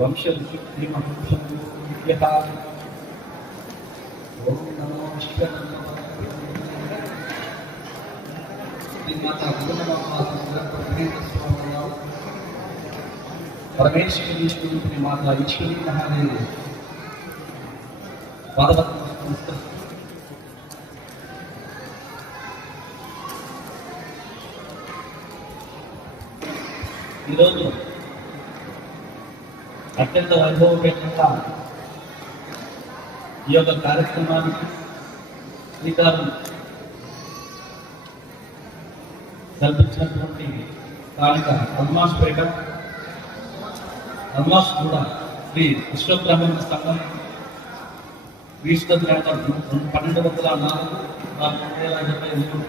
వంశం ఓం నమో పరమేశ్వరి స్వరూపిణి మాత ఈశ్వరి మహాదేవి అత్యంత వైభవపేతంగా ఈ యొక్క కార్యక్రమానికి శ్రీకారం కల్పించినటువంటి స్థానిక అల్మాస్పేట హన్మాస్ కూడా శ్రీ విశ్వబ్రహ్మణ స్థలం వీష్ణ పన్నెండు వందల నాలుగు నాలుగు వందల డెబ్బై మూడు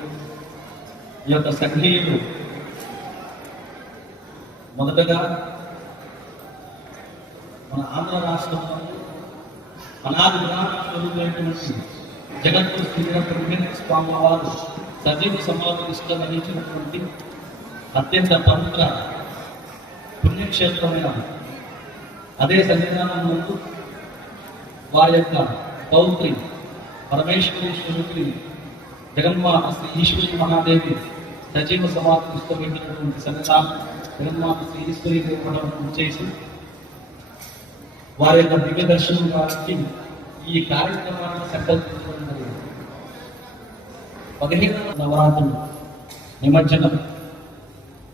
ఈ యొక్క సంఘీయులు మొదటగా మన ఆంధ్ర రాష్ట్రం అనాది విరామైనటువంటి జగద్గురు శ్రీ స్వామి వారు సజీవ సమాధిష్టం వహించినటువంటి అత్యంత పవిత్ర పుణ్యక్షేత్రమైన అదే సన్నిధానం ముందు వారి యొక్క పౌత్రి పరమేశ్వరి స్వరూపి జగన్మాత శ్రీ ఈశ్వరి మహాదేవి సజీవ సమాధి ఇష్టమైనటువంటి సన్నిధానం జగన్మాత శ్రీ ఈశ్వరి దేవపడం చేసి వారి యొక్క దివ్య దర్శనం ఈ కార్యక్రమాన్ని సంకల్పించడం జరిగింది పదిహేను నవరాత్రులు నిమజ్జనం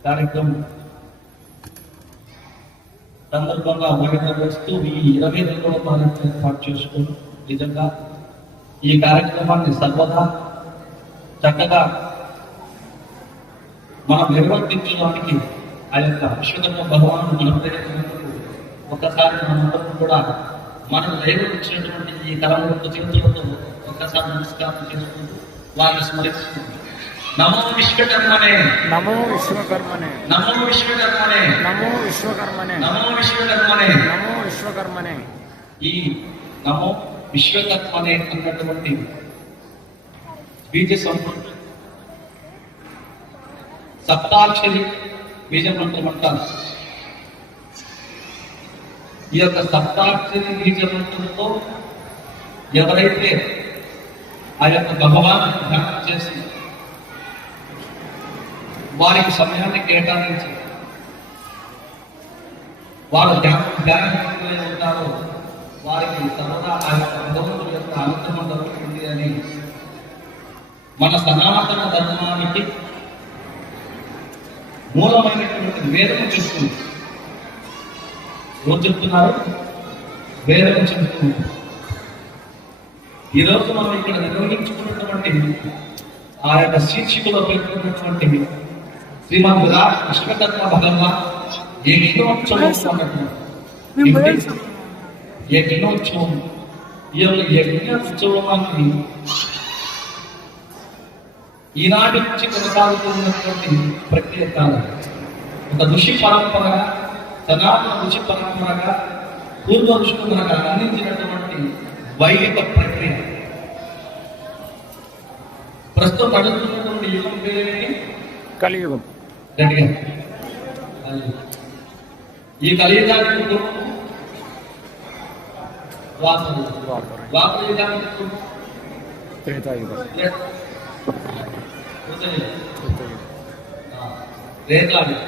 కార్యక్రమం. సందర్భంగా నిర్వహిస్తూ ఈ ఇరవై రెండవ తారీఖు ఏర్పాటు చేసుకుని నిజంగా ఈ కార్యక్రమాన్ని సర్వదా చక్కగా మనం నిర్వర్తించడానికి ఆ యొక్క విశ్వకర్మ భగవాను మన ఒక్కసారి మనందరం కూడా మనం నిర్వహించినటువంటి ఈ తలముల చేతులతో ఒక్కసారి నమస్కారం చేసుకుంటూ వారిని స్మరిస్తున్నాం. నమో విశ్వకర్మనే. నమో విశ్వకర్మనే. నమో విశ్వకర్మనే. నమో విశ్వకర్మనే. నమో విశ్వకర్మనే. నమో విశ్వకర్మనే. ఈ నమో విశ్వకర్మనే అన్నటువంటి బీజ సంపూర్ణ సప్తాక్షరి బీజ మంత్రం అంటారు ఈ యొక్క సప్తాక్షరి బీజ మంత్రంతో ఎవరైతే ఆ యొక్క భగవాన్ ధ్యానం చేసి వారికి సమయాన్ని కేటాయించి వారు ధ్యానం ఉంటారో వారికి సర్వదా ఆ యొక్క భగవంతుడి యొక్క అనుగ్రహం దొరుకుతుంది అని మన సనాతన ధర్మానికి మూలమైనటువంటి వేదము చెప్తుంది. ఎవరు చెప్తున్నారు? వేదము చెప్తుంది ఈరోజు మనం ఇక్కడ నిర్వహించుకున్నటువంటి ఆ యొక్క శీర్షికలో పేర్కొన్నటువంటి శ్రీమద్ విరాట్ విశ్వకర్మ భగవాన్ యజ్ఞోత్సవం ఈ యొక్క యజ్ఞోత్సవాన్ని ఈనాటి నుంచి కొనసాగుతున్నటువంటి ప్రక్రియ కాదు. ఒక ఋషి పరంపరగా సనాతన ఋషి పరంపరగా పూర్వ ఋషులు మనకు అందించినటువంటి వైదిక ప్రక్రియ. ప్రస్తుతం నడుస్తున్నటువంటి యుగం పేరేంటి? కలియుగం. ఈ కలియుగానికి పూర్వం యుగానికి పూర్వం త్రేతాయుగం. త్రేతాయుగం.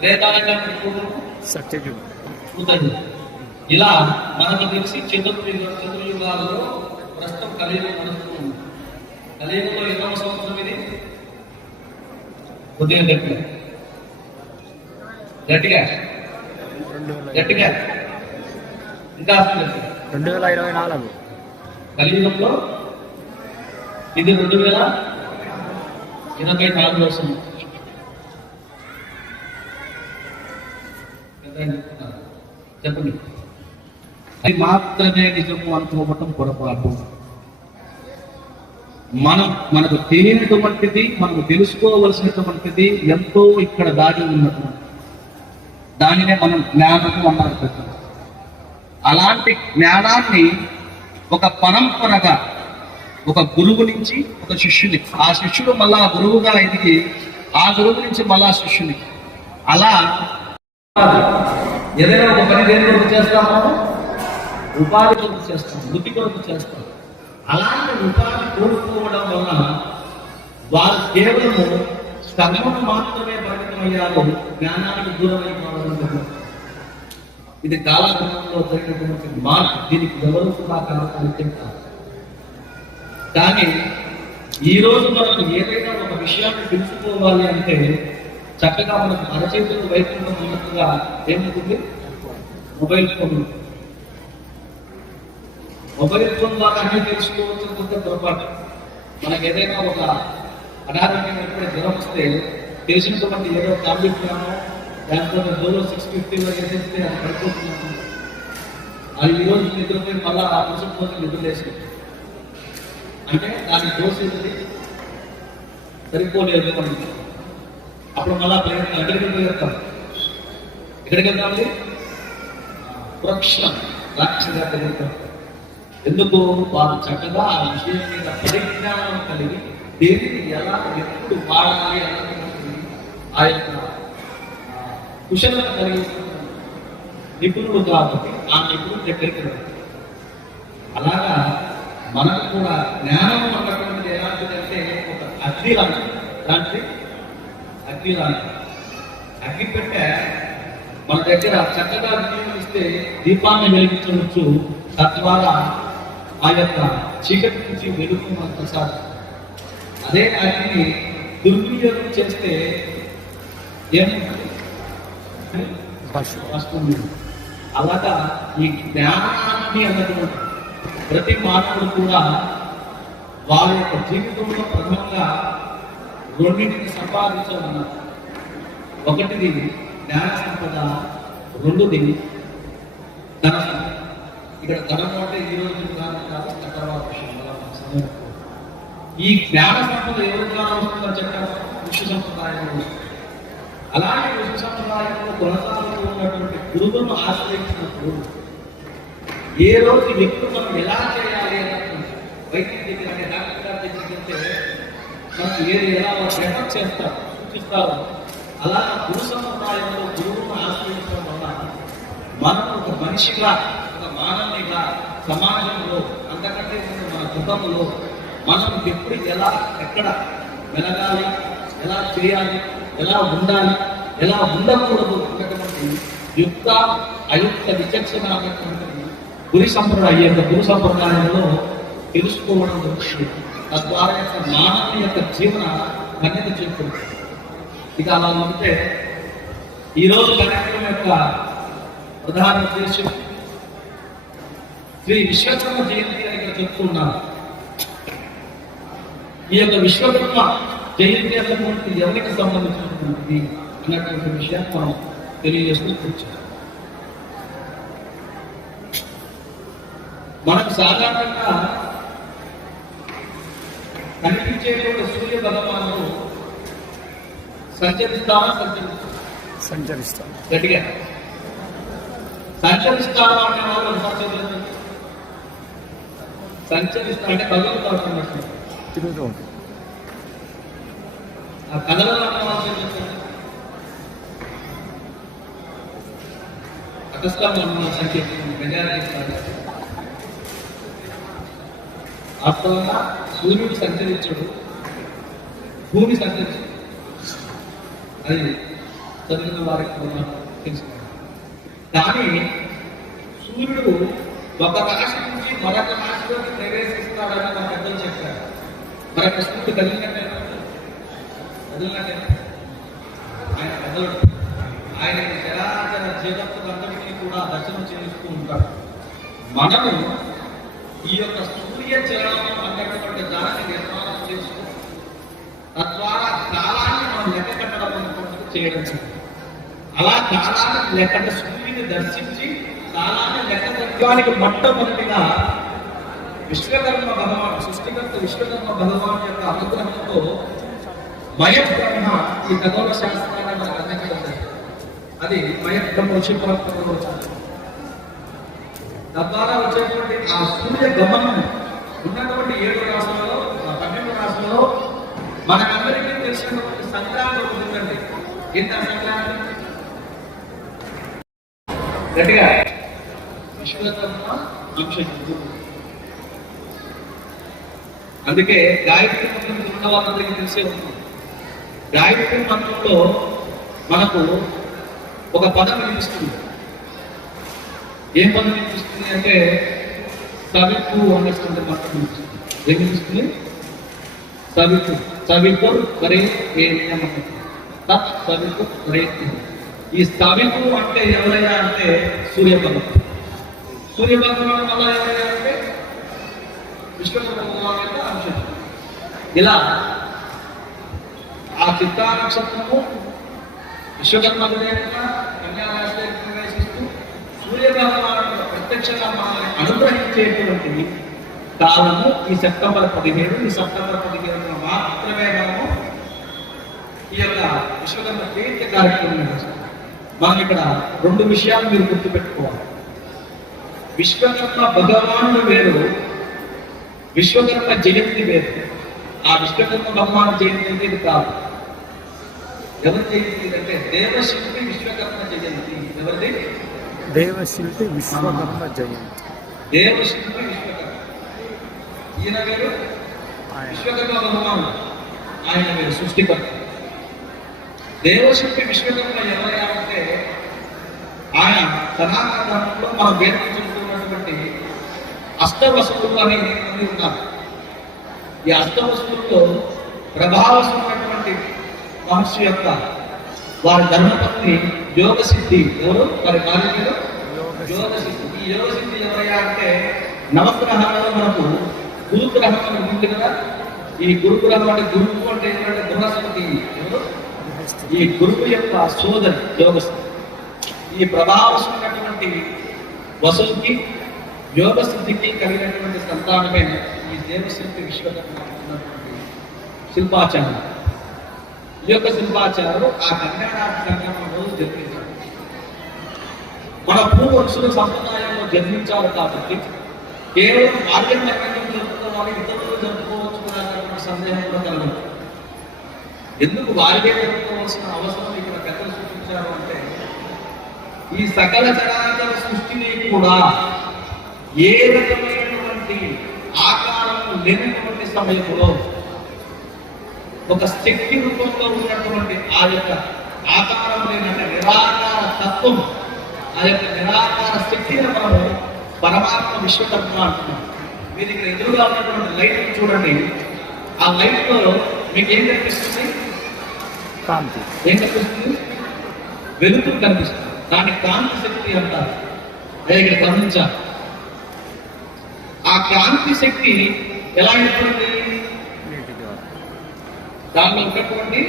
త్రేతాయుగానికి పూర్వం సత్యయుగం. ఇలా మనకు తెలిసి చతుర్యుగ చతుర్యుగాలలో ప్రస్తుతం కలియుగం నడుస్తుంది. కలియుగంలో ఎన్నో సంవత్సరం ఇది? కొద్దిగా గట్టిగా గట్టిగా. గట్టిగా. ఇంకా రెండు వేల ఇరవై నాలుగు. కలియుగంలో ఇది రెండు వేల ఇరవై నాలుగు సంవత్సరం ఎంత చెప్తున్నారు? చెప్పండి. అది మాత్రమే నిజము అనుకోవటం పొరపాటు. మనం మనకు తెలియనటువంటిది మనకు తెలుసుకోవలసినటువంటిది ఎంతో ఇక్కడ దాగి ఉన్నటువంటి దానినే మనం జ్ఞానము అన్నారు పెద్దలు. అలాంటి జ్ఞానాన్ని ఒక పరంపరగా ఒక గురువు నుంచి ఒక శిష్యుని ఆ శిష్యుడు మళ్ళా గురువుగా ఎదిగి ఆ గురువు నుంచి మళ్ళా శిష్యుని అలా ఏదైనా ఒక పని దేని కొరకు చేస్తాం మనం? ఉపాధి కొరకు చేస్తాం వృత్తి కొరకు చేస్తాం. అలాంటి ఉపాధి కోరుకోవడం వలన వారు కేవలము శ్రమను మాత్రమే పరిమితమయ్యారు జ్ఞానానికి దూరమైపోవడం లేదు. ఇది కాలక్రమంలో జరిగినటువంటి మార్పు దీనికి ఎవరు కూడా కారణం కానీ ఈ రోజు మనం ఏదైనా ఒక విషయాన్ని తెలుసుకోవాలి అంటే చక్కగా మనం అరచేతులు వైకుంఠం ఉన్నట్టుగా ఏముంటుంది మొబైల్ ఫోన్. మొబైల్ ఫోన్ ద్వారా అన్ని తెలుసుకోవచ్చు కొంత పొరపాటు. మనకు ఏదైనా ఒక అనారోగ్యమైనటువంటి జ్వరం వస్తే తెలిసినటువంటి ఏదో టాబ్లెట్ కానో దాంట్లో డోలో సిక్స్ ఫిఫ్టీలో వేసేస్తే అది పడిపోతున్నాను అది ఈ రోజు నిద్రపోయి మళ్ళా ఆ రోజు ముసుకుపోతే నిద్రలేసి. అంటే దాని డోస్ సరిపోలేదు అని అప్పుడు మళ్ళా ప్రయత్నం ఎక్కడికి వెళ్తాం? ఎక్కడికి వెళ్తామండి వృక్షం రాక్షగా పెరుగుతాం ఎందుకు? వారు చక్కగా ఆ విషయం మీద పరిజ్ఞానం కలిగి దేనిని ఎలా ఎప్పుడు వాడాలి అన్నటువంటి ఆ యొక్క ఆ, కుశలత కలిగి నిపుణులు కాబట్టి ఆ నిపుణుల దగ్గరికి వెళ్తారు అలాగా మనకు కూడా జ్ఞానం అన్నటువంటిది ఎలాంటిదంటే ఒక అగ్ని లాంటిది దాంట్లో అగ్ని లాంటిది అగ్గి పెట్టే మన దగ్గర చక్కగా ఇస్తే దీపాన్ని వెలిగించవచ్చు. తద్వారా ఆ యొక్క చీకటి నుంచి వెలుగు మనకు ప్రసాదం అదే అగ్నిని దుర్వినియోగం చేస్తే ఫస్ట్ వస్తుంది. అలాగా ఈ జ్ఞానాన్ని అన్నటువంటి ప్రతి మానవుడు కూడా వారి యొక్క జీవితంలో ప్రథమంగా రెండింటిని సంపాదించాలన్నారు ఒకటిది జ్ఞాన సంపద రెండుది ధన ఇక్కడ ధనము అంటే ఈ రోజు జ్ఞానం కాదు తర్వాత విషయం ఈ జ్ఞాన సంపద ఎవరి ద్వారా వస్తుందో చెప్పారు విశ్వ సంప్రదాయంలో. అలాగే విశ్వ సంప్రదాయంలో కొనసాగుతూ ఉన్నటువంటి గురువును ఆశ్రయించినప్పుడు ఏ రోజు ఎప్పుడు మనం ఎలా చేయాలి అన్నటువంటి వైద్యం దగ్గర డాక్టర్ గారి దగ్గరికి మనం ఏది ఎలా వాళ్ళు రెఫర్ చేస్తారు సూచిస్తారు అలా గురు సంప్రదాయంలో గురువును ఆశ్రయించడం వల్ల మనం ఒక మనిషిగా ఒక మానవునిగా సమాజంలో అంతకంటే ముందు మన కుటుంబంలో మనం ఎప్పుడు ఎలా ఎక్కడ వెలగాలి ఎలా చేయాలి ఎలా ఉండాలి ఎలా ఉండకూడదు అన్నటువంటి యుక్త అయుక్త విచక్షణ అన్నటువంటి గురి సంప్రదాయం గురు సంప్రదాయంలో తెలుసుకోవడం జరుగుతుంది తద్వారా యొక్క మానవుని యొక్క జీవన ధన్యత చేస్తుంది ఇక అలా ఉంటే ఈరోజు కార్యక్రమం యొక్క ప్రధాన ఉద్దేశం శ్రీ విశ్వకర్మ జయంతి అని ఇక్కడ చెప్తున్నారు ఈ యొక్క విశ్వకర్మ జయంతి అన్నటువంటి ఎవరికి సంబంధించినటువంటిది అనేటువంటి విషయాన్ని మనం తెలియజేస్తూ కూర్చోం మనకు సాధారణంగా కనిపించేటువంటి సూర్య భగవానుడు సంచరిస్తామా సంచరిస్తాం సంచరిస్తాం గట్టిగా. సంచరిస్తామా అనే వాళ్ళు. సంచరిస్తా అంటే కదులుతా ఉంటున్నట్టు తిరుగుతూ ఉంటుంది ఆ ఉన్న సంకేతం మెజారిటీ వాస్తవంగా సూర్యుడు సంచరించడు. భూమి సంచరించడు. అది చదివిన వారికి కూడా తెలుసుకోండి కానీ సూర్యుడు ఒక రాశి నుంచి మరొక రాశిలోకి ప్రవేశిస్తాడని మన పెద్దలు చెప్పారు. మరి కృష్ణుడు కదిలినట్టే కదిలినట్టే ఆయన కదలడు ఆయన చరాచర జగత్తులందరికీ కూడా దర్శనం చేస్తూ ఉంటాడు మనము ఈ యొక్క సూర్య చలనం అన్నటువంటి దాన్ని నిర్మాణం చేసుకుంటాం తద్వారా కాలాన్ని మనం లెక్క కట్టడం చేయడం అలా కాలాన్ని లెక్క సూర్యుని దర్శించి కాలాన్ని లెక్క మొట్టమొదటిగా విశ్వకర్మ భగవాన్ సృష్టికర్త విశ్వకర్మ భగవాన్ యొక్క అనుగ్రహంతో మయబ్రహ్మ ఈ ఖగోళ శాస్త్రాన్ని మనకు అందించడం అది మయబ్రహ్మ ఋషి తద్వారా వచ్చేటువంటి ఆ సూర్య గమనం ఉన్నటువంటి ఏడు రాష్ట్రాల్లో పన్నెండు రాష్ట్రాల్లో మనకందరికీ తెలిసినటువంటి సంక్రాంతి ఒకటి ఉందండి. ఏంటి సంక్రాంతి? గట్టిగా. విశ్వకర్మ అందుకే గాయత్రి మంత్రం ఉన్న వాళ్ళందరికీ తెలిసే ఉంటుంది గాయత్రి మంత్రంలో మనకు ఒక పదం వినిపిస్తుంది. ఏం పదం వినిపిస్తుంది అంటే సవికు అనేటువంటి మంత్రం వినిపిస్తుంది ఏం వినిపిస్తుంది సవికు సవికు వరే తత్ సవికు వరే ఈ సవికు అంటే ఎవరైనా అంటే సూర్యభగవాన్ సూర్యభగవాన్ వల్ల ఎవరైనా అంటే విశ్వకర్మ భగవాన్ యొక్క అంశం ఇలా ఆ చిత్తా నక్షత్రము విశ్వకర్మ విధేయంగా కన్యారాశిలో ప్రవేశిస్తూ సూర్య భగవానుడు ప్రత్యక్షంగా మనల్ని అనుగ్రహించేటువంటి కాలము ఈ సెప్టెంబర్ పదిహేడు ఈ సెప్టెంబర్ పదిహేడున మాత్రమే మనము ఈ యొక్క విశ్వకర్మ జయంతి కార్యక్రమం మనం ఇక్కడ రెండు విషయాలు మీరు గుర్తుపెట్టుకోవాలి. విశ్వకర్మ భగవానుడు వేరు విశ్వకర్మ జయంతి వేరు. ఆ విశ్వకర్మ భగవాన్ జయంతి అనేది ఇది కాదు. ఎవరి జయంతి అంటే దేవశిల్పి విశ్వకర్మ జయంతి. ఎవరిది? దేవశిల్పి విశ్వకర్మ జయంతి. దేవశిల్పి విశ్వకర్మ. ఈయన ఆయన. విశ్వకర్మ భగవానుడు ఆయన వేరు సృష్టికర్త. దేవశిల్పి విశ్వకర్మ ఎవరైనా అంటే ఆయన సనాతన ధర్మంలో మనం వేర్పించుకున్నటువంటి అష్టవసువులు అనే ఉన్నారు. ఈ అష్టవసువుల్లో ప్రభావమైనటువంటి మహర్షి యొక్క వారి ధర్మపత్ని యోగ సిద్ధి ఎవరు? వారి భార్య యోగ సిద్ధి ఈ యోగ సిద్ధి ఎవరయ్యా అంటే నవగ్రహాలలో మనకు గురుగ్రహం అని ఉంది కదా? ఈ గురుగ్రహం అంటే గురువు అంటే ఏంటంటే బృహస్పతి. ఎవరు? ఈ గురువు యొక్క సోదరి యోగస్థితి ఈ ఈ ప్రభావమైనటువంటి వసుకి యోగ సిద్ధికి కలిగినటువంటి సంతానమే ఈ దేవశక్తి విశ్వకర్మ ఉన్నటువంటి ఈ యొక్క శిల్పాచార్యులు ఆ కన్యాడా సంగ్రామంలో జన్మించారు. మన పూర్వక్షుల సంప్రదాయంలో జన్మించారు కాబట్టి కేవలం బాల్యం నిర్ణయం జరుపుకోవాలి ఇతరులు జరుపుకోవచ్చు సందేహం కూడా కలగదు. ఎందుకు వారికే జరుపుకోవాల్సిన అవసరం ఇక్కడ పెద్దలు సూచించారు అంటే ఈ సకల చరాచర సృష్టిని కూడా ఏ రకమైనటువంటి ఆకారం లేనటువంటి సమయంలో ఒక శక్తి రూపంలో ఉన్నటువంటి ఆ యొక్క ఆకారం లేనంటే నిరాకార తత్వం ఆ యొక్క నిరాకార శక్తిని మనము పరమాత్మ విశ్వకర్మ అంటున్నాం. మీరు ఇక్కడ ఎదురుగా ఉన్నటువంటి లైట్ చూడండి. ఆ లైట్లో మీకు ఏం కనిపిస్తుంది? కాంతి. ఏం కనిపిస్తుంది? వెలుతురు కనిపిస్తుంది. దాన్ని కాంతి శక్తి అంటారు. అదే ఇక్కడ గమనించాలి. ఆ కాంతి శక్తి ఎలా ద్వారా దానిలో ఉన్నటువంటి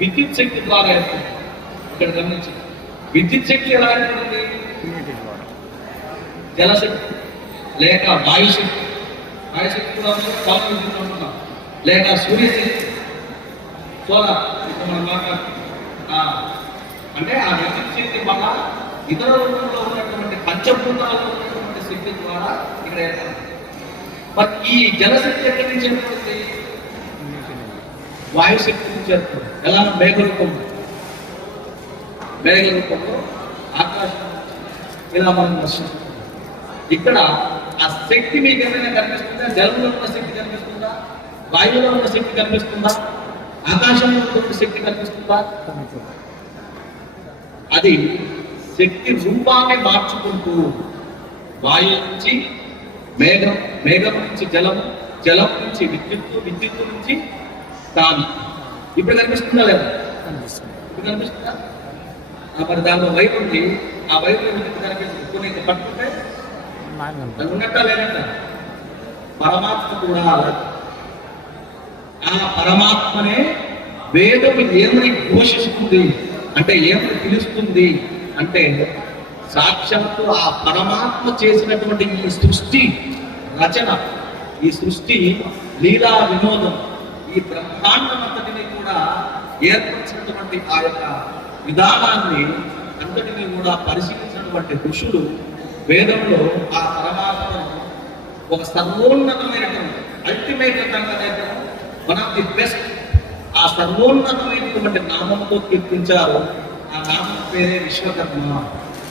విద్యుత్ శక్తి ద్వారా ఏర్పడింది ఇక్కడ గమనించండి విద్యుత్ శక్తి ఎలా ఏర్పడింది జలశక్తి లేక వాయుశక్తి. వాయుశక్తి కూడా విద్యుత్ అంటున్నాం లేక సూర్యశక్తి. సోలార్ ఇప్పుడు మనం మాట్లాడుతున్నాం అంటే ఆ విద్యుత్ శక్తి వల్ల ఇతర రూపంలో ఉన్నటువంటి పంచభూతాల్లో ఉన్నటువంటి శక్తి ద్వారా ఇక్కడ ఏర్పడింది మరి ఈ జలశక్తి ఎక్కడి నుంచి ఏర్పడుతుంది? వాయుశక్తిని నుంచి ఎలా? మేఘ రూపంలో మేఘ రూపంలో ఆకాశం ఇలా మనం దర్శిస్తున్నాం ఇక్కడ ఆ శక్తి మీకు ఏమైనా కనిపిస్తుందా? జలంలో ఉన్న శక్తి కనిపిస్తుందా? వాయువులో ఉన్న శక్తి కనిపిస్తుందా? ఆకాశంలో ఉన్న శక్తి కనిపిస్తుందా? అది శక్తి రూపాన్ని మార్చుకుంటూ వాయువు నుంచి మేఘం మేఘం నుంచి జలం జలం నుంచి విద్యుత్తు విద్యుత్తు నుంచి కాంతి ఇప్పుడు కనిపిస్తుందా లేదా? ఇప్పుడు కనిపిస్తుందా? ఆ మరి దానిలో వైపు ఉంది. ఆ వైపు కనిపిస్తుంది కొన్ని పట్టుకుంటే ఉన్నట్ట లేనట్ట పరమాత్మ కూడా. ఆ పరమాత్మనే వేదము ఏమని ఘోషిస్తుంది? అంటే ఏమని పిలుస్తుంది? అంటే సాక్షాత్తు ఆ పరమాత్మ చేసినటువంటి ఈ సృష్టి రచన ఈ సృష్టి లీలా వినోదం ఈ బ్రహ్మాండమంతటిని కూడా ఏర్పరిచినటువంటి ఆ యొక్క విధానాన్ని అంతటిని కూడా పరిశీలించినటువంటి ఋషులు వేదంలో ఆ పరమాత్మను ఒక సర్వోన్నతమైనటువంటి ultimate one of the best ఆ సర్వోన్నతమైనటువంటి నామంతో కీర్తించారు. ఆ నామం పేరే విశ్వకర్మ.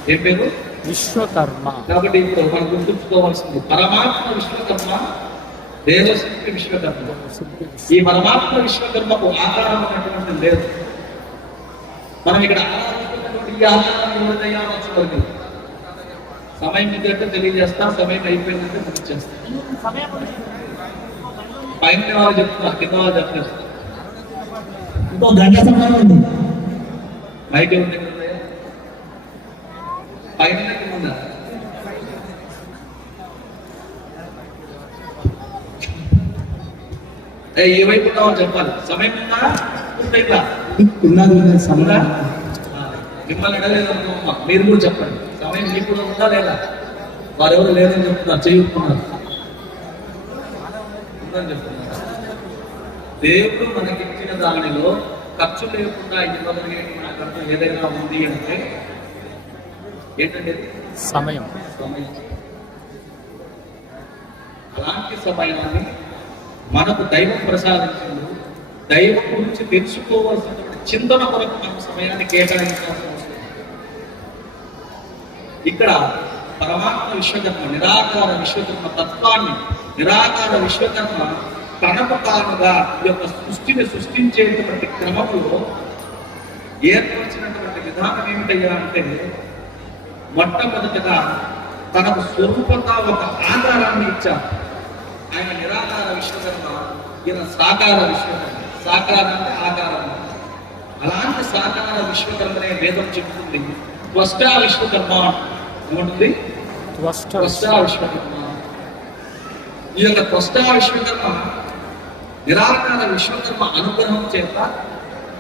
ఏం పేరు? విశ్వకర్మ. కాబట్టి ఇప్పుడు మనం గుర్తుంచుకోవాల్సింది పరమాత్మ విశ్వకర్మ దేవశక్తి విశ్వకర్మ ఈ పరమాత్మ విశ్వకర్మకు ఆకారం అనేటువంటి లేదు మనం ఇక్కడ ఆరాధిస్తున్నటువంటి ఈ ఆకారం ఎవరిదయ్యా వచ్చి సమయం ఇదంటే తెలియజేస్తా సమయం అయిపోయిందంటే ముగించేస్తా పైన వాళ్ళు చెప్తున్నారు కింద వాళ్ళు చెప్పలేదు ఇంకో గంట సమయం ఉంది మైక్ ఎవరి దగ్గర ఉందయ్యా? పైన కింద ఉందా ఏ, వైపు ఉన్నావో చెప్పాలి. సమయం ఉందా? పూర్తయిందా ఉన్నది ఉన్నది ఉందా? సమయం ఆ, మిమ్మల్ని అడగలేదు మీరు కూడా చెప్పండి. సమయం మీకు కూడా ఉందా లేదా? వారెవరు లేదని చెప్తున్నారు. చేయుకున్నారు ఉందని చెప్తున్నారు. దేవుడు మనకిచ్చిన దానిలో ఖర్చు లేకుండా ఇవ్వగలిగేటువంటి ఖర్చు ఏదైనా ఉంది అంటే ఏంటంటే సమయం. సమయం. అలాంటి సమయాన్ని మనకు దైవం ప్రసాదించింది. దైవం గురించి తెలుసుకోవాల్సినటువంటి చింతన కొరకు మనం సమయాన్ని కేటాయించాల్సి వస్తుంది. ఇక్కడ పరమాత్మ విశ్వకర్మ నిరాకార విశ్వకర్మ తత్వాన్ని నిరాకార విశ్వకర్మ తనకు తానుగా ఈ యొక్క సృష్టిని సృష్టించేటువంటి క్రమంలో ఏర్పరిచినటువంటి విధానం ఏమిటయ్యా అంటే మొట్టమొదటగా తనకు స్వరూపంగా ఒక ఆధారాన్ని ఇచ్చారు. ఆయన నిరాకార విశ్వకర్మ ఈయన సాకార విశ్వకర్మ. సాకారం అంటే ఆకారం. అలాంటి సాకార విశ్వకర్మనే వేదం చెబుతుంది త్వష్టా విశ్వకర్మ ఏమంటుంది? త్వష్ట త్వష్టా విశ్వకర్మ. ఈ యొక్క త్వష్టా విశ్వకర్మ నిరాకార విశ్వకర్మ అనుగ్రహం చేత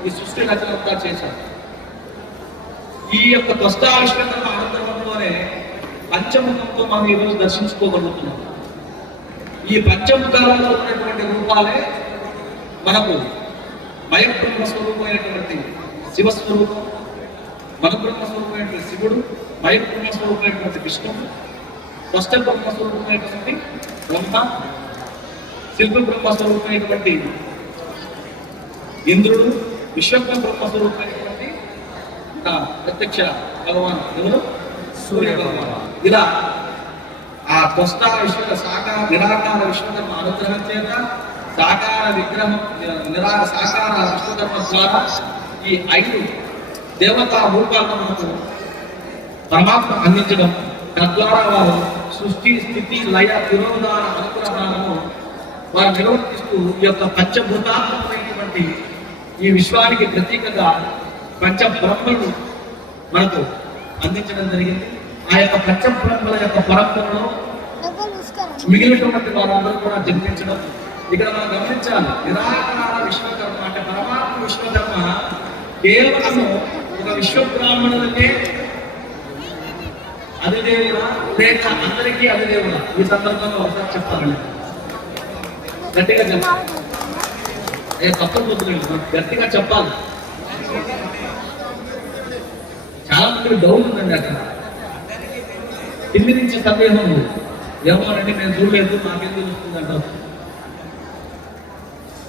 ఈ సృష్టి రచనంతా చేశారు. ఈ యొక్క త్వష్టా విశ్వకర్మ అనుగ్రహంలోనే పంచముఖంతో మనం ఈరోజు దర్శించుకోగలుగుతున్నాం. ఈ పంచముఖాలలో ఉన్నటువంటి రూపాలే మనకు మయబ్రహ్మ స్వరూపమైనటువంటి శివస్వరూపం మనబ్రహ్మ స్వరూపమైనటువంటి శివుడు మయబ్రహ్మ స్వరూపమైనటువంటి విష్ణువు స్పష్ట బ్రహ్మ స్వరూపమైనటువంటి బ్రహ్మ శిల్ప బ్రహ్మ స్వరూపమైనటువంటి ఇంద్రుడు విశ్వజ్ఞ బ్రహ్మ స్వరూపమైనటువంటి ప్రత్యక్ష భగవాన్ ఎవరు సూర్య భగవాన్. ఇలా ఆ త్వష్ట విశ్వ సాకార నిరాకార విశ్వకర్మ అనుగ్రహం చేత సాకార విగ్రహం నిరా సాకార విశ్వకర్మ ద్వారా ఈ ఐదు దేవతా రూపాలను మనకు పరమాత్మ అందించడం. తద్వారా వారు సృష్టి స్థితి లయ తిరోధాన అనుగ్రహాలను వారు నిర్వర్తిస్తూ ఈ యొక్క పంచభూతాత్మకమైనటువంటి ఈ విశ్వానికి ప్రత్యేకంగా పంచబ్రహ్మను మనకు అందించడం జరిగింది. ఆ యొక్క పంచబ్రహ్మల యొక్క పరంపరలో మిగిలినటువంటి వారందరూ కూడా జన్మించడం. ఇక్కడ మనం గమనించాలి నిరాకార విశ్వకర్మ అంటే పరమాత్మ విశ్వకర్మ కేవలం ఒక విశ్వబ్రాహ్మణులకే అది దేవుడా లేక అందరికీ అది దేవుడా ఈ సందర్భంగా ఒకసారి చెప్తానండి గట్టిగా చెప్పాలి ఏ తప్పని గట్టిగా చెప్పాలి. చాలా మంది డౌట్ ఉందండి అక్కడ. కింది నుంచి సందేహం ఉంది. ఏమోనండి నేను చూడలేదు నాకెందుకు తెలుస్తుంది అంటారు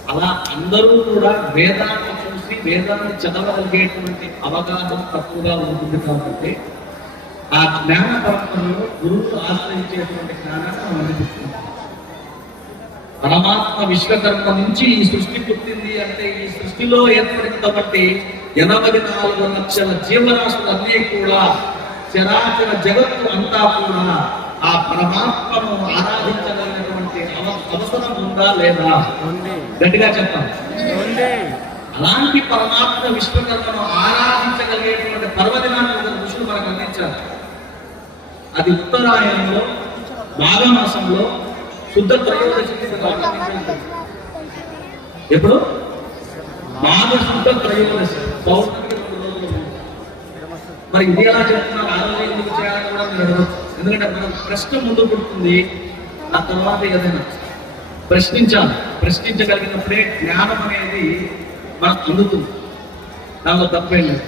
అలా అందరూ కూడా వేదాన్ని చూసి వేదాన్ని చదవగలిగేటువంటి అవగాహన తక్కువగా ఉంటుంది కాబట్టి ఆ జ్ఞాన పరంపరలో గురువులు ఆశ్రయించేటువంటి జ్ఞానాన్ని మనం అందిస్తున్నాం పరమాత్మ విశ్వకర్మ నుంచి ఈ సృష్టి పుట్టింది అంటే ఈ సృష్టిలో ఏర్పడినటువంటి ఎనభై నాలుగు లక్షల జీవరాశులన్నీ కూడా చరాచర జగత్తు అంతా కూడా ఆ పరమాత్మను ఆరాధించగలిగినటువంటి అవ- అవసరం ఉందా లేదా? గట్టిగా చెప్పాలి ఉంది. అలాంటి పరమాత్మ విశ్వకర్మను ఆరాధించగలిగేటువంటి పర్వదినాన్ని ఋషులు మనకు అందించారు. అది ఉత్తరాయణంలో మాఘమాసంలో శుద్ధ త్రయోదశి. ఎప్పుడు? మాఘ శుద్ధ త్రయోదశి. ముందు. మరి ఇది ఎలా చెప్తున్నారు ఆలోచన ఎందుకు చేయాలని కూడా మీరు అడగచ్చు. ఎందుకంటే మనం ప్రశ్న ముందు పుడుతుంది ఆ తర్వాత ఏదైనా ప్రశ్నించాలి. ప్రశ్నించగలిగినప్పుడే జ్ఞానం అనేది మనకు అందుతుంది. దానిలో తప్పేం లేదు.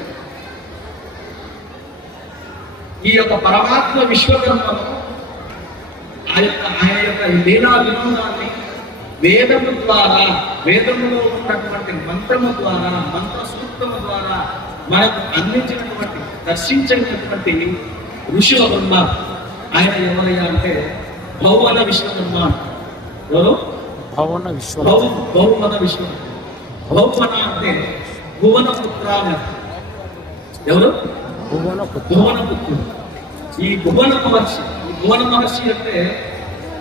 ఈ యొక్క పరమాత్మ విశ్వకర్మను ఆ యొక్క ఆయన యొక్క లీలా వినోదాన్ని వేదము ద్వారా వేదములో ఉన్నటువంటి మంత్రము ద్వారా మంత్ర సూత్రము ద్వారా మనకు అందించినటువంటి దర్శించినటువంటి ఋషి ఒకరు ఉన్నారు ఆయన ఎవరయ్యా అంటే భౌవన విశ్వకర్మ అంటారు. ఎవరు? భవన విశ్వ భౌ భౌవన విశ్వ భౌవన అంటే భువన పుత్ర. ఎవరు? భువన భువన పుత్రుడు ఈ భువన మహర్షి ఈ భువన మహర్షి అంటే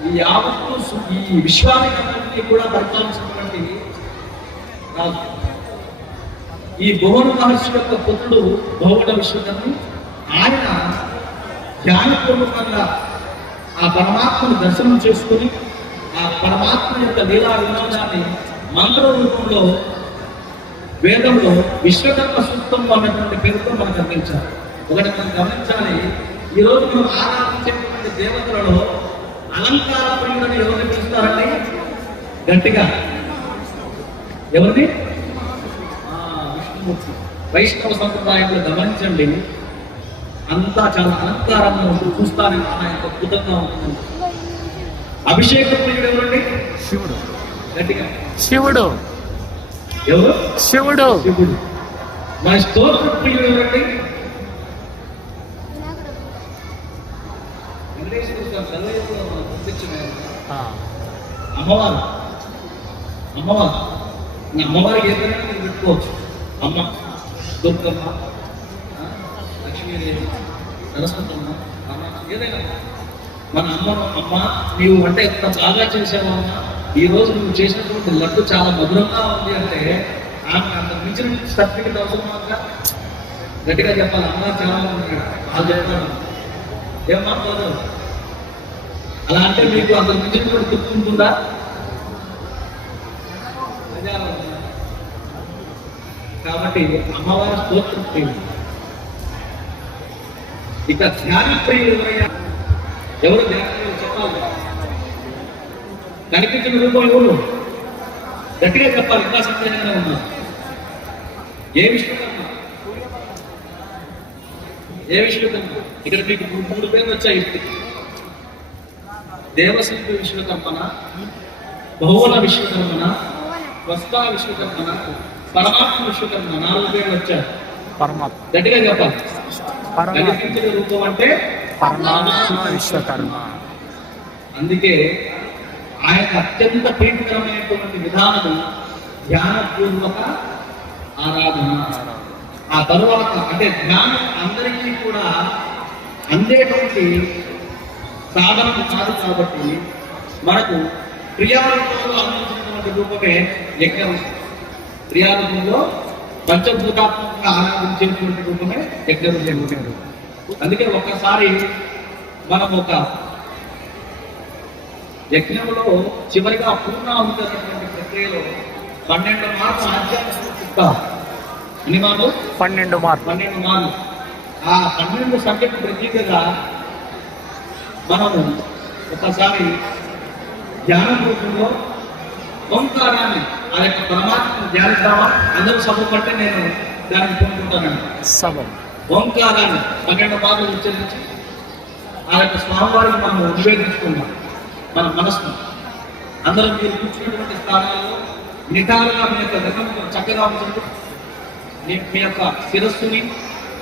ఈ యావత్తు ఈ విశ్వానికన్నింటినీ కూడా పరిపాలించినటువంటి రాజు. ఈ భువన మహర్షి యొక్క పుత్రుడు భౌవన విశ్వకర్మి ఆయన ధ్యానపూర్వకంగా ఆ పరమాత్మను దర్శనం చేసుకుని ఆ పరమాత్మ యొక్క లీలా వినోదాన్ని మంత్ర రూపంలో వేదంలో విశ్వకర్మ సూక్తం అన్నటువంటి పేరుతో మనకు అందించారు. ఒకటి మనం గమనించాలి ఈ రోజు మనం ఆరాధించేటువంటి దేవతలలో అలంకార ప్రియుడని ఎవరిని పిలుస్తారండి? గట్టిగా. ఎవరిని? వైష్ణవ సంప్రదాయంలో గమనించండి. అంతా చాలా అలంకారంగా ఉంటుంది. చూస్తానికి ఆయన అద్భుతంగా ఉంటుంది. అభిషేక ప్రియుడు ఎవరండి? శివుడు. గట్టిగా. శివుడు. ఎవరు? శివుడు. శివుడు. మన స్తోత్ర ప్రియుడు ఎవరండి? అమ్మవారు. అమ్మవారు. అమ్మవారికి ఏదైనా పెట్టుకోవచ్చు? అమ్మ దుర్గమ్మ లక్ష్మీదేవి సరస్వతమ్మ అమ్మ ఏదైనా మన అమ్మ అమ్మ నీవు వంట ఎంత బాగా చేసావమ్మ ఈ రోజు నువ్వు చేసినటువంటి లడ్డు చాలా మధురంగా ఉంది అంటే ఆమె అంత మించిన సర్టిఫికెట్ అవసరం గట్టిగా చెప్పాలి. అమ్మ చాలా ఉంది వాళ్ళు చెప్తాను ఏమ్మా పోదు అలా అంటే మీకు అంత మించినటువంటి తృప్తి ఉంటుందా కాబట్టి అమ్మవారి స్తోత్రం ఇక ధ్యాన ప్రియుడు ఎవరయ్యా ఎవరు ధ్యాన చెప్పాలి? కనిపించిన రూపం ఎవరు? గట్టిగా చెప్పాలి ఇంకా సందేహంగా ఉన్నారు. ఏ విష్ణుకర్మ ఏ విష్ణుకర్మ ఇక్కడ మీకు మూడు పేర్లు వచ్చాయి. దేవశిల్పి విశ్వకర్మన? బహువన విశ్వకర్మన? వస్తా విశ్వకర్మన? పరమాత్మ నాలుగు వచ్చారు. పరమాత్మ. గట్టిగా చెప్పాలి. పరమాత్మ. కనిపించిన రూపం అంటే పరమాత్మ విశ్వకర్మ. అందుకే ఆయన అత్యంత ప్రీతికరమైనటువంటి విధానము ధ్యానపూర్వక ఆరాధన. ఆ తరువాత అంటే ధ్యానం అందరికీ కూడా అందేటువంటి సాధనం కాదు కాబట్టి మనకు క్రియారూపంలో అందించినటువంటి రూపమే యజ్ఞం క్రియారూపంలో పంచభూతాత్మకంగా ఆరాధించేటువంటి రూపమే యజ్ఞ రూపం అందుకే ఒక్కసారి మనం ఒక యజ్ఞంలో చివరిగా పూర్ణాహుతి అనేటువంటి ప్రక్రియలో పన్నెండు మార్లు ఆధ్యాత్మిక ఎన్ని మార్లు? పన్నెండు మార్పులు పన్నెండు మార్లు. ఆ పన్నెండు సబ్జెక్టు ప్రత్యేకగా మనము ఒకసారి ధ్యాన రూపంలో ఓంకారాన్ని ఆ యొక్క పరమాత్మను ధ్యానిద్దామా? అందరూ సభ పట్టే నేను దానికి కోరుకుంటానండి సభం ఓంకారాన్ని పన్నెండు మార్లు ఉచ్చరించి ఆ యొక్క స్వామివారిని మనం నివేదించుకున్నాం మన మనసును అందరం మీరు కూర్చున్నటువంటి స్థానాల్లో నిటారుగా మీ యొక్క గతంలో చక్కగా ఉంటుంది మీ యొక్క శిరస్సుని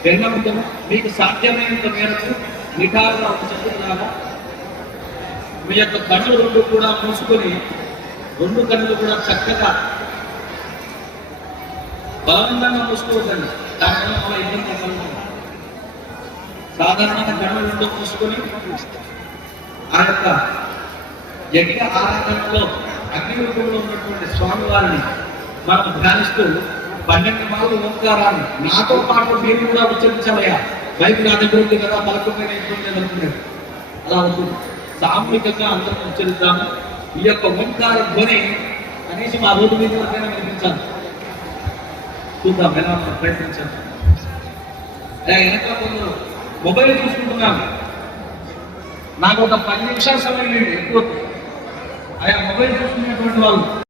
వెన్నముద్దము మీకు సాధ్యమైనంత మేరకు నిటారుగా ఉంచలాగా మీ యొక్క కన్నులు రెండు కూడా మూసుకొని రెండు కన్నులు కూడా చక్కగా బలవంతంగా మూసుకోవద్దండి దానివల్ల మన ఇబ్బంది కలుగుతుంది సాధారణంగా కన్నులు రెండు మూసుకొని ఆ యొక్క యజ్ఞ ఆరాధనలో అగ్ని రూపంలో ఉన్నటువంటి స్వామి వారిని మనం ధ్యానిస్తూ పన్నెండు మార్లు ఓంకారాన్ని నాతో పాటు మీరు కూడా ఉచ్చరించాలయ్యా. బైక్ నా దగ్గర ఉంది కదా పలకుండా ఇబ్బంది అనుకునేది అలా ఉంటుంది సామూహికంగా అందరం ఉచ్చరిద్దాము. ఈ యొక్క ఓంకార ధ్వని కనీసం ఆ రోడ్డు మీద వరకైనా వినిపించాలి. చూద్దాం ఎలా మనం ప్రయత్నించాలి. వెనక కొందరు మొబైల్ చూసుకుంటున్నాను. నాకు ఒక పది నిమిషాల సమయం లేదు ఎక్కువ. ఆయా మొబైల్ చూసుకునేటువంటి వాళ్ళు.